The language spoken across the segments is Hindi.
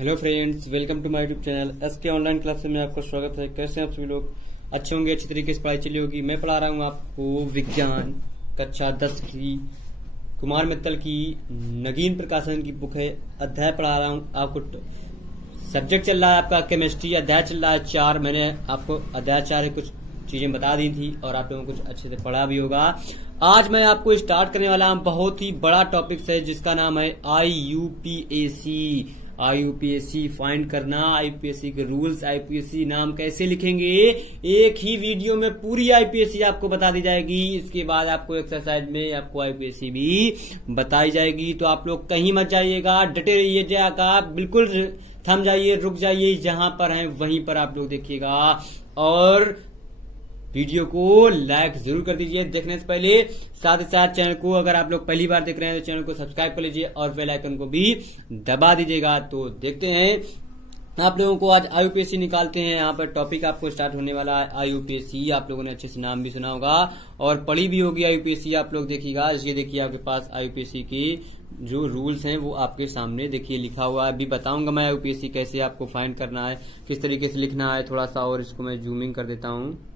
Hello friends, welcome to my YouTube channel SK online class में आपका स्वागत है। कैसे हैं आप सभी लोग? अच्छे होंगे, अच्छी तरीके से पढ़ाई चली होगी। मैं पढ़ा रहा हूँ आपको विज्ञान कक्षा 10 की कुमार मित्तल की नगीन प्रकाशन की बुक है। अध्याय पढ़ा रहा हूँ आपको। सब्जेक्ट चल रहा है आपका केमिस्ट्री। अध्याय चल रहा है 4। मैंने आपको अध्याय 4 कुछ चीजें बता दी थी और आप लोगों को कुछ अच्छे से पढ़ा भी होगा। आज मैं आपको स्टार्ट करने वाला हूँ बहुत ही बड़ा टॉपिक है जिसका नाम है आईयूपीएसी फाइंड करना, आईयूपीएसी के रूल्स, आईयूपीएसी नाम कैसे लिखेंगे। एक ही वीडियो में पूरी आईयूपीएसी आपको बता दी जाएगी। इसके बाद आपको एक्सरसाइज में आपको आईयूपीएसी भी बताई जाएगी। तो आप लोग कहीं मत जाइएगा, डटे रहिए जाएगा, बिल्कुल थम जाइए, रुक जाइए, जहां पर हैं वहीं पर आप लोग देखिएगा और वीडियो को लाइक जरूर कर दीजिए देखने से पहले। साथ ही साथ चैनल को अगर आप लोग पहली बार देख रहे हैं तो चैनल को सब्सक्राइब कर लीजिए और बेल आइकन को भी दबा दीजिएगा। तो देखते हैं आप लोगों को आज आईयूपीएसी निकालते हैं। यहाँ पर टॉपिक आपको स्टार्ट होने वाला है आईयूपीएसी। आप लोगों ने अच्छे से नाम भी सुना होगा और पढ़ी भी होगी आईयूपीएसी। आप लोग देखिएगा, ये देखिए आपके पास आईयूपीएसी की जो रूल्स हैं वो आपके सामने देखिए लिखा हुआ है। अभी बताऊंगा मैं आईयूपीएसी कैसे आपको फाइंड करना है, किस तरीके से लिखना है। थोड़ा सा और इसको मैं जूमिंग कर देता हूँ,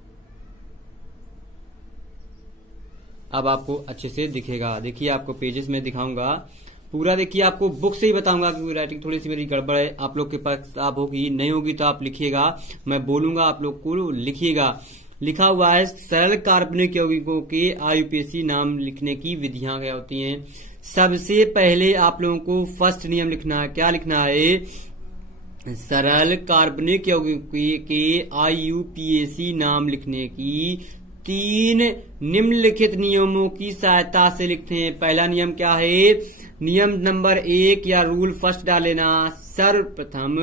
अब आपको अच्छे से दिखेगा। देखिए आपको पेजेस में दिखाऊंगा पूरा। देखिए आपको बुक से ही बताऊंगा क्योंकि राइटिंग थोड़ी सी मेरी गड़बड़ है। आप लोग के पास किताब होगी, नहीं होगी तो आप लिखिएगा, मैं बोलूंगा आप लोग को लिखिएगा। लिखा हुआ है सरल कार्बनिक यौगिकों के आईयूपीएसी नाम लिखने की विधियां क्या होती हैं। सबसे पहले आप लोगों को फर्स्ट नियम लिखना है। क्या लिखना है? सरल कार्बनिक यौगिकों के आईयूपीएसी नाम लिखने की 3 निम्नलिखित नियमों की सहायता से लिखते हैं। पहला नियम क्या है? नियम नंबर 1 या रूल फर्स्ट डाल लेना। सर्वप्रथम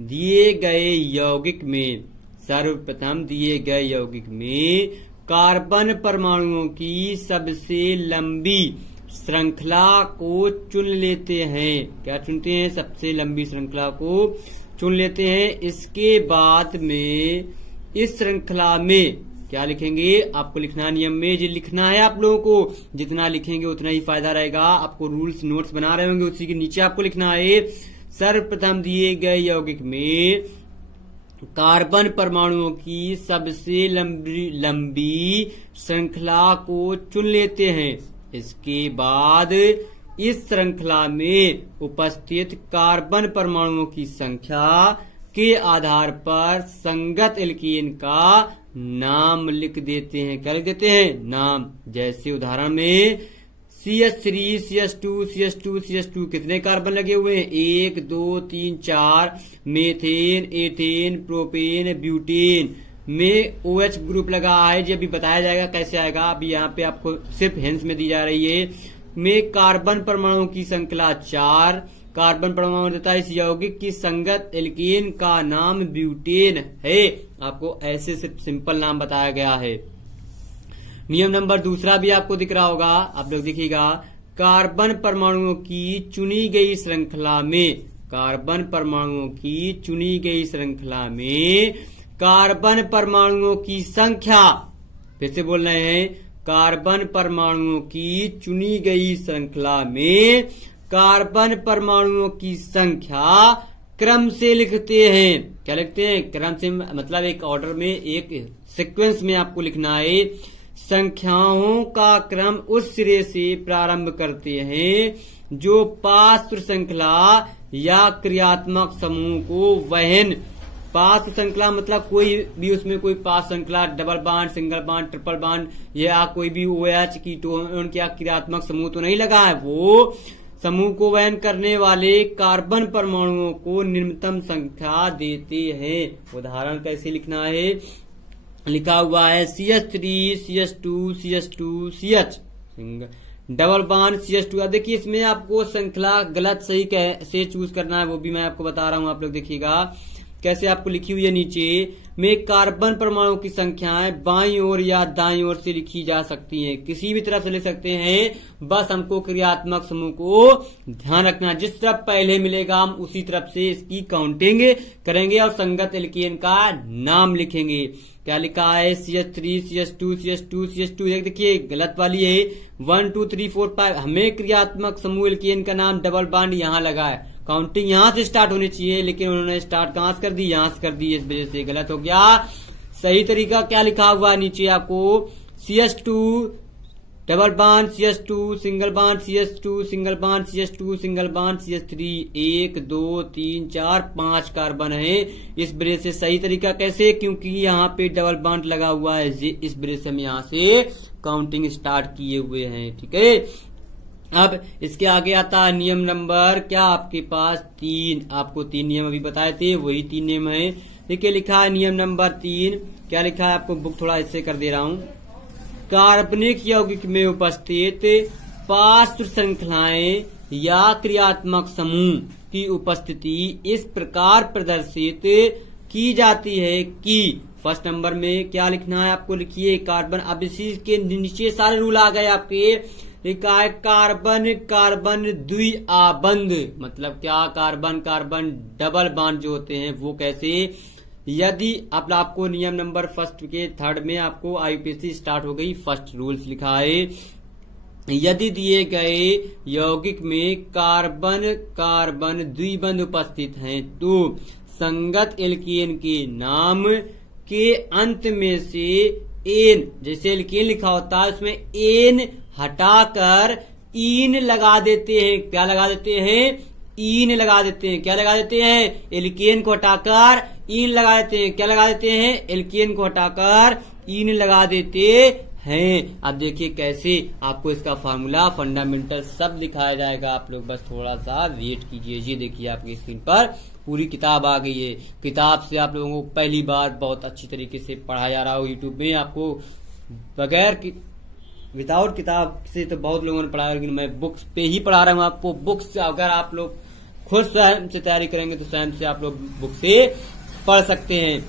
दिए गए यौगिक में कार्बन परमाणुओं की सबसे लंबी श्रृंखला को चुन लेते हैं। क्या चुनते हैं? सबसे लंबी श्रृंखला को चुन लेते हैं। इसके बाद में इस श्रृंखला में क्या लिखेंगे? आपको लिखना नियम में जो लिखना है आप लोगों को, जितना लिखेंगे उतना ही फायदा रहेगा। आपको रूल्स नोट्स बना रहे होंगे, उसी के नीचे आपको लिखना है सर्वप्रथम दिए गए यौगिक में कार्बन परमाणुओं की सबसे लंबी श्रृंखला को चुन लेते हैं। इसके बाद इस श्रृंखला में उपस्थित कार्बन परमाणुओं की संख्या के आधार पर संगत एल्कीन का नाम लिख देते हैं। क्या लिख देते हैं? नाम। जैसे उदाहरण में CH3, CH2, CH2, CH2 कितने कार्बन लगे हुए हैं? 1, 2, 3, 4। मेथेन, एथेन, प्रोपेन, ब्यूटेन में OH ग्रुप लगा है। जो अभी बताया जाएगा कैसे आएगा। अभी यहाँ पे आपको सिर्फ हिंट्स में दी जा रही है। में कार्बन परमाणु की संख्या 4 कार्बन परमाणु देता है। इस यौगिक की संगत एल्कीन का नाम ब्यूटेन है। आपको ऐसे सिंपल नाम बताया गया है। नियम नंबर 2 भी आपको दिख रहा होगा, आप लोग देखिएगा। कार्बन परमाणुओं की चुनी गई श्रृंखला में कार्बन परमाणुओं की संख्या, फिर से बोल रहे हैं, कार्बन परमाणुओं की चुनी गई श्रृंखला में कार्बन परमाणुओं की संख्या क्रम से लिखते हैं। क्या लिखते हैं? क्रम से, मतलब एक ऑर्डर में, एक सीक्वेंस में आपको लिखना है। संख्याओं का क्रम उस सिरे से प्रारंभ करते हैं जो पार्श्व श्रृंखला या क्रियात्मक समूह को वहन। पार्श्व श्रृंखला मतलब कोई भी उसमें कोई पार्श्व श्रृंखला, double bond, single bond, triple bond या कोई भी OH कीटोन या क्रियात्मक समूह तो नहीं लगा है। वो समूह को वहन करने वाले कार्बन परमाणुओं को निम्नतम संख्या देते हैं। उदाहरण कैसे लिखना है? लिखा हुआ है CH3, CH2, CH2, CH double bond CH2। अब देखिए इसमें आपको श्रृंखला गलत सही कैसे चूज करना है वो भी मैं आपको बता रहा हूँ। आप लोग देखिएगा कैसे आपको लिखी हुई है। नीचे में कार्बन परमाणु की संख्याएं बाईं ओर या दाईं ओर से लिखी जा सकती हैं। किसी भी तरफ से लिख सकते हैं, बस हमको क्रियात्मक समूह को ध्यान रखना। जिस तरफ पहले मिलेगा हम उसी तरफ से इसकी काउंटिंग करेंगे और संगत एल्कीन का नाम लिखेंगे। क्या लिखा है? CH3, CH2, CH2, CH2। देखिए गलत वाली है 1 2 3 4 5। हमें क्रियात्मक समूह एल्कीन का नाम डबल बॉन्ड यहाँ लगा है, काउंटिंग यहाँ से स्टार्ट होनी चाहिए, लेकिन उन्होंने स्टार्ट कहाँ से कर दी, यहाँ से कर दी, इस वजह से गलत हो गया। सही तरीका क्या लिखा हुआ है नीचे आपको, CH2 double bond CH2 single bond CH2 single bond CH2 single bond CH3 1 2 3 4 5 carbon है। इस वजह से सही तरीका कैसे, क्योंकि यहाँ पे डबल बॉन्ड लगा हुआ है, इस वजह से हम यहाँ से काउंटिंग स्टार्ट किए हुए हैं। ठीक है, अब इसके आगे आता है नियम नंबर क्या आपके पास 3। आपको 3 नियम अभी बताए थे, वही 3 नियम है। देखिए लिखा है नियम नंबर 3, क्या लिखा है, आपको बुक थोड़ा इससे कर दे रहा हूँ। कार्बनिक यौगिक में उपस्थित पार्श्व श्रृंखलाएं या क्रियात्मक समूह की उपस्थिति इस प्रकार प्रदर्शित की जाती है कि फर्स्ट नंबर में क्या लिखना है आपको, लिखिए कार्बन। अब इसी के नीचे सारे रूल आ गए आपके। कार्बन कार्बन द्विआबंध मतलब क्या, कार्बन कार्बन डबल बॉन्ड जो होते हैं वो कैसे, यदि आपको नियम नंबर फर्स्ट के थर्ड में आपको आईपीसी स्टार्ट हो गई, फर्स्ट रूल्स लिखा है, यदि दिए गए यौगिक में कार्बन कार्बन द्विबंध उपस्थित हैं तो संगत एल्केन के नाम के अंत में से एन, जैसे एल्केन लिखा होता है उसमें एन हटाकर ईन लगा देते हैं। क्या लगा देते हैं, ईन लगा देते हैं। क्या लगा देते हैं, एल्केन को हटाकर ईन लगा देते हैं। क्या लगा देते हैं, एल्केन को हटाकर ईन लगा देते हैं। अब देखिए कैसे, आपको इसका फार्मूला फंडामेंटल सब दिखाया जाएगा, आप लोग बस थोड़ा सा वेट कीजिए। ये देखिए आपकी स्क्रीन पर पूरी किताब आ गई है। किताब से आप लोगों को पहली बार बहुत अच्छी तरीके से पढ़ाया जा रहा हो यूट्यूब में। आपको बगैर विदाउट किताब से तो बहुत लोगों ने पढ़ाया, लेकिन मैं बुक्स पे ही पढ़ा रहा हूँ आपको। बुक्स से अगर आप लोग खुद स्वयं से तैयारी करेंगे तो स्वयं से आप लोग बुक से पढ़ सकते हैं।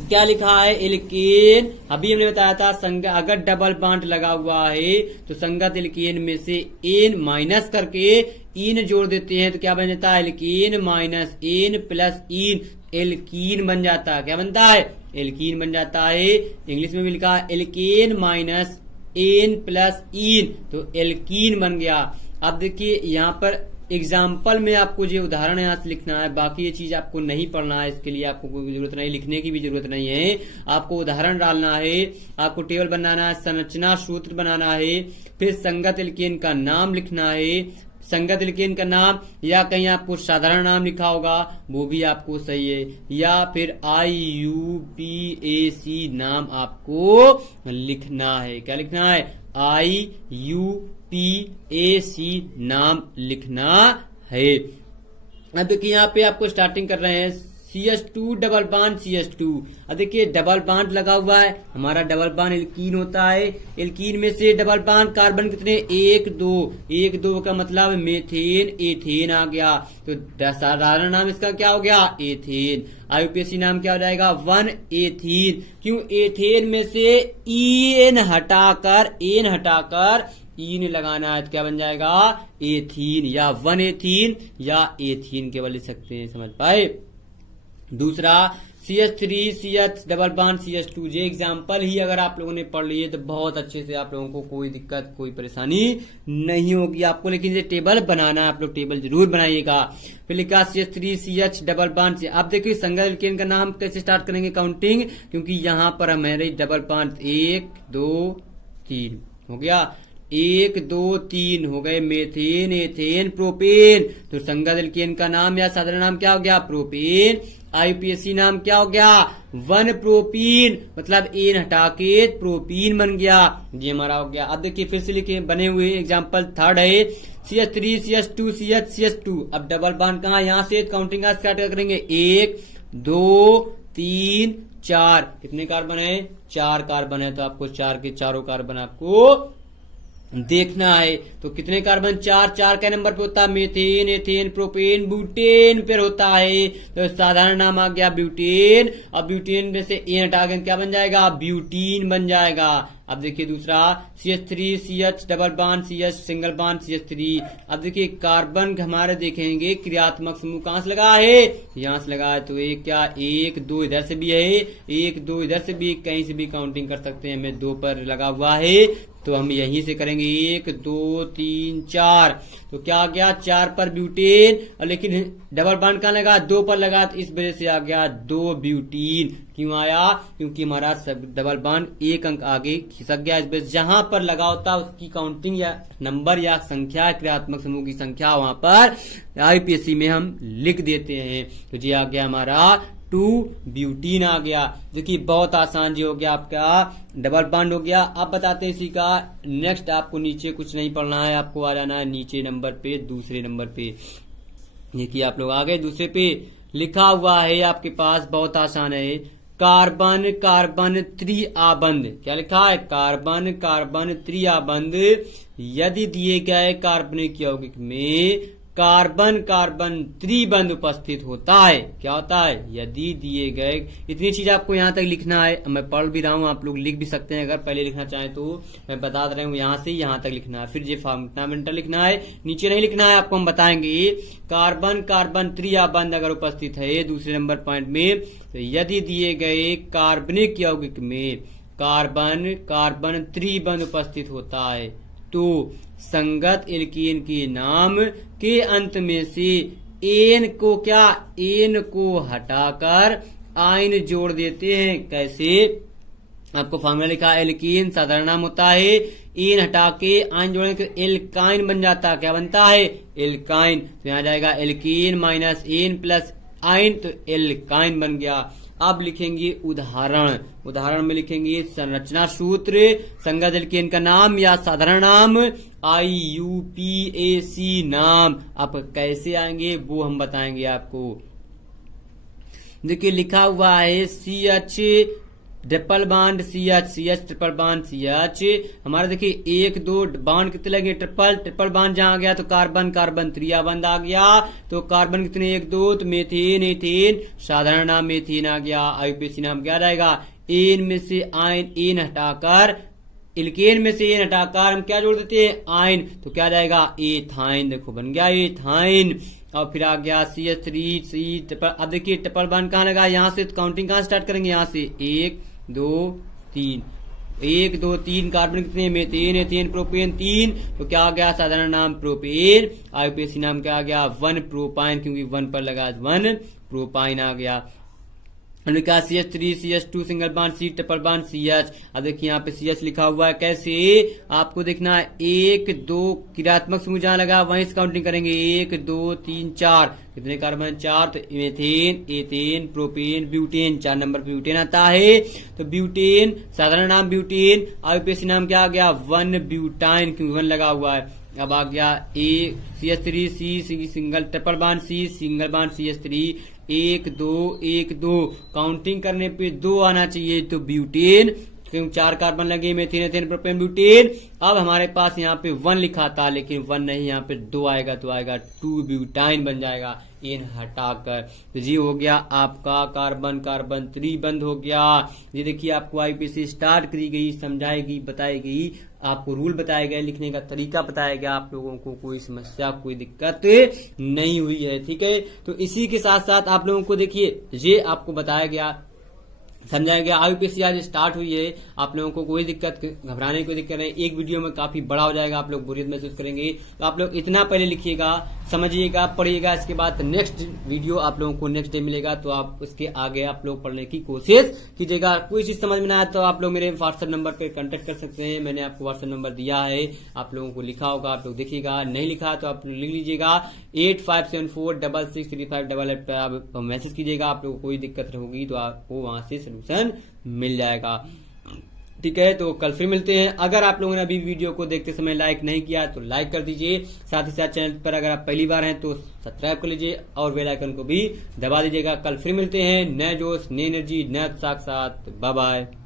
क्या लिखा है, एल्केन, अभी हमने बताया था अगर डबल बॉन्ड लगा हुआ है तो संगत एल्केन में से एन माइनस करके ईन जोड़ देते हैं तो क्या बन जाता है, एल्केन माइनस एन प्लस ईन, एल्कीन बन जाता है। क्या बनता है, एल्कीन बन जाता है। इंग्लिश में भी लिखा है एल्केन माइनस एन प्लस ईन, तो एल्कीन बन गया। अब देखिए यहाँ पर एग्जाम्पल में आपको जो उदाहरण यहाँ से लिखना है, बाकी ये चीज आपको नहीं पढ़ना है, इसके लिए आपको कोई जरूरत नहीं, लिखने की भी जरूरत नहीं है। आपको उदाहरण डालना है, आपको टेबल बनाना है, संरचना सूत्र बनाना है, फिर संगत एल्केन का नाम लिखना है, संगत एल्केन का नाम या कहीं आपको साधारण नाम लिखा होगा वो भी आपको सही है, या फिर IUPAC नाम आपको लिखना है। क्या लिखना है, IUPAC नाम लिखना है। अब देखिए यहाँ पे आपको स्टार्टिंग कर रहे हैं CH2 डबल बॉन्ड CH2। अब देखिए डबल बॉन्ड लगा हुआ है, हमारा डबल बॉन्ड एल्कीन होता है। एल्कीन में से डबल बॉन्ड कार्बन कितने, 1 2, 1 2 का मतलब मेथेन एथेन आ गया, तो साधारण नाम इसका क्या हो गया, एथेन। IUPAC नाम क्या हो जाएगा, 1 एथीन। क्यों, एथेन में से एन हटाकर ईन लगाना है तो क्या बन जाएगा, एथीन, या 1 एथीन या एथीन केवल लिख सकते हैं, समझ पाए। दूसरा CH3 CH double bond CH2, ये एग्जाम्पल ही अगर आप लोगों ने पढ़ लिए तो बहुत अच्छे से आप लोगों को कोई दिक्कत कोई परेशानी नहीं होगी आपको। लेकिन ये टेबल बनाना है, आप लोग टेबल जरूर बनाइएगा। फिर लिखा CH3 CH डबल बॉन्ड से। अब देखिए संगत एल्केन का नाम कैसे स्टार्ट करेंगे काउंटिंग, क्योंकि यहाँ पर हमारे डबल बॉन्ड 1 2 3 हो गया, 1 2 3 हो गए, मेथेन एथेन प्रोपेन, तो संगत एल्केन का नाम या साधारण नाम क्या हो गया, प्रोपेन। IUPAC नाम क्या हो गया, 1 प्रोपीन, मतलब एन हटा के प्रोपीन बन गया, ये हमारा हो गया। अब देखिए फिर से लिखे बने हुए एग्जाम्पल थर्ड है CH3 CH2 CH CH2। अब डबल बॉन्ड कहाँ, यहाँ से काउंटिंग का स्टार्ट करेंगे, 1 2 3 4, कितने कार्बन है, 4 कार्बन है, तो आपको 4 के चारों कार्बन आपको देखना है। तो कितने कार्बन, 4 4 का नंबर पे होता है मेथेन एथेन प्रोपेन ब्यूटेन फिर होता है, तो साधारण नाम आ गया ब्यूटेन। अब ब्यूटेन में से ए हटा के क्या बन जाएगा, ब्यूटीन बन जाएगा। अब देखिए दूसरा CH3 CH double bond CH single bond CH3। अब देखिए कार्बन हमारे देखेंगे क्रियात्मक समूह कहां से लगा है, यहां से लगा है, तो एक क्या 1 2 इधर से भी है, 1 2 इधर से भी, कहीं से भी काउंटिंग कर सकते हैं, हमें 2 पर लगा हुआ है। तो हम यहीं से करेंगे 1 2 3 4। तो क्या आ गया 4 पर ब्यूटेन, और लेकिन डबल बॉन्ड कहाँ लगा 2 पर लगा, तो इस वजह से आ गया 2 ब्यूटीन। क्यों आया? क्योंकि हमारा डबल बॉन्ड एक अंक आगे खिसक गया। इस वजह जहां पर लगा होता उसकी काउंटिंग या नंबर या संख्या क्रियात्मक समूह की संख्या वहां पर आईपीएससी में हम लिख देते हैं। तो जी आ गया हमारा 2 ब्यूटीन आ गया। देखिए बहुत आसान जी हो गया आपका डबल बॉन्ड हो गया। अब बताते हैं इसी का नेक्स्ट, आपको नीचे कुछ नहीं पढ़ना है, आपको आ जाना है नीचे नंबर पे, दूसरे नंबर पे। देखिए आप लोग आ गए दूसरे पे, लिखा हुआ है आपके पास, बहुत आसान है, कार्बन कार्बन त्रिआबंध। क्या लिखा है? कार्बन कार्बन त्रिआबंध यदि दिए गए कार्बनिक यौगिक में कार्बन कार्बन त्रिबंध उपस्थित होता है। क्या होता है? यदि दिए गए, इतनी चीज आपको यहाँ तक लिखना है। मैं पढ़ भी रहा हूँ, आप लोग लिख भी सकते हैं अगर पहले लिखना चाहें तो। मैं बता रहा हूँ यहाँ से यहाँ तक लिखना है, फिर ये फंडामेंटल लिखना है, नीचे नहीं लिखना है। आपको हम बताएंगे कार्बन कार्बन त्रिआबंध अगर उपस्थित है दूसरे नंबर पॉइंट में, तो यदि दिए गए कार्बनिक यौगिक में कार्बन कार्बन त्रिबंध उपस्थित होता है तो संगत एल्कीन के नाम के अंत में से एन को क्या, एन को हटाकर आइन जोड़ देते हैं। कैसे? आपको फॉर्मूला लिखा है, एल्कीन साधारण नाम होता है, एन हटा के आइन जोड़ने के एल्काइन बन जाता है। क्या बनता है? एल्काइन। तो यहाँ जाएगा एल्कीन माइनस एन प्लस आइन, तो एल्काइन बन गया। अब लिखेंगे उदाहरण, उदाहरण में लिखेंगे संरचना सूत्र, संगत एल्केन का नाम या साधारण नाम, IUPAC नाम। आप कैसे आएंगे वो हम बताएंगे आपको। देखिए लिखा हुआ है CH triple bond CH triple bond CH। हमारा देखिए 1 2 बॉन्ड कितने लगे, ट्रिपल ट्रिपल बॉन्ड जहां आ गया तो कार्बन कार्बन त्रिआबंध आ गया। तो कार्बन कितने 1 2, तो मेथेन एथेन, साधारण नाम मेथेन आ गया। आईपीएसी नाम क्या रहेगा? एन में से आइन, एन हटाकर एल्केन में से एन हटाकर हम क्या जोड़ देते हैं? आइन। तो क्या जाएगा? एथाइन। देखो बन गया एथाइन। और फिर आ गया CH3 ट्रिपल। अब देखिए ट्रिपल बॉन्ड कहाँ लगा, यहाँ से काउंटिंग कहाँ स्टार्ट करेंगे, यहाँ से 1 2 3, 1 2 3 कार्बन कितने? Methane ethane propane 3। तो क्या आ गया? साधारण नाम प्रोपेन। आईपीएसी नाम क्या आ गया? 1 प्रोपाइन, क्योंकि 1 पर लगा 1 प्रोपाइन आ गया। लिखा CH3 CH2 single bond C triple bond CH। अब देखिए यहाँ पे CH लिखा हुआ है। कैसे? आपको देखना है 1 2 क्रियात्मक समूह जहां लगा वहीं से काउंटिंग करेंगे, 1 2 3 4। कितने कार्बन? 4। तो methane ethane propane butane, 4 number पे ब्यूटेन आता है। तो ब्यूटेन साधारण नाम ब्यूटेन, आईपीएसी नाम क्या आ गया? 1 ब्यूटाइन, क्योंकि 1 लगा हुआ है। अब आ गया CH3 C single triple bond C single bond CH3, 1 2 1 2 counting करने पे 2 आना चाहिए। तो ब्यूटेन, क्योंकि 4 कार्बन लगे, मेथेन एथेन प्रोपेन ब्यूटेन। अब हमारे पास यहाँ पे 1 लिखा था, लेकिन 1 नहीं, यहाँ पे 2 आएगा, तो आएगा 2 ब्यूटाइन बन जाएगा एन हटाकर। तो जी हो गया आपका कार्बन कार्बन त्रिबंध हो गया। ये देखिए आपको आईपीएसी स्टार्ट करी गई, समझाएगी, बताएगी, आपको रूल बताया गया, लिखने का तरीका बताया गया। आप लोगों को कोई समस्या कोई दिक्कत नहीं हुई है, ठीक है। तो इसी के साथ साथ आप लोगों को देखिए ये आपको बताया गया, समझाया गया। आईपीएसी आज स्टार्ट हुई है, आप लोगों को कोई दिक्कत, घबराने की कोई दिक्कत नहीं। एक वीडियो में काफी बड़ा हो जाएगा, आप लोग बोरियत महसूस करेंगे। तो आप लोग इतना पहले लिखिएगा, समझिएगा, पढ़िएगा। इसके बाद नेक्स्ट वीडियो आप लोगों को नेक्स्ट डे मिलेगा, तो आप उसके आगे आप लोग पढ़ने की कोशिश कीजिएगा। कोई चीज समझ में ना आया तो आप लोग मेरे व्हाट्सएप नंबर पे कांटेक्ट कर सकते हैं। मैंने आपको व्हाट्सएप नंबर दिया है, आप लोगों को लिखा होगा, आप लोग देखिएगा। नहीं लिखा तो आप लिख लीजिएगा 8574663588 पे आप मैसेज कीजिएगा। आप लोग को कोई दिक्कत होगी तो आपको वहां से सोल्यूशन मिल जाएगा, ठीक है। तो कल फिर मिलते हैं। अगर आप लोगों ने अभी वीडियो को देखते समय लाइक नहीं किया तो लाइक कर दीजिए। साथ ही साथ चैनल पर अगर आप पहली बार हैं तो सब्सक्राइब कर लीजिए और बेल आइकन को भी दबा दीजिएगा। कल फिर मिलते हैं, नए जोश, नई एनर्जी, नए उत्साह के साथ। Bye bye.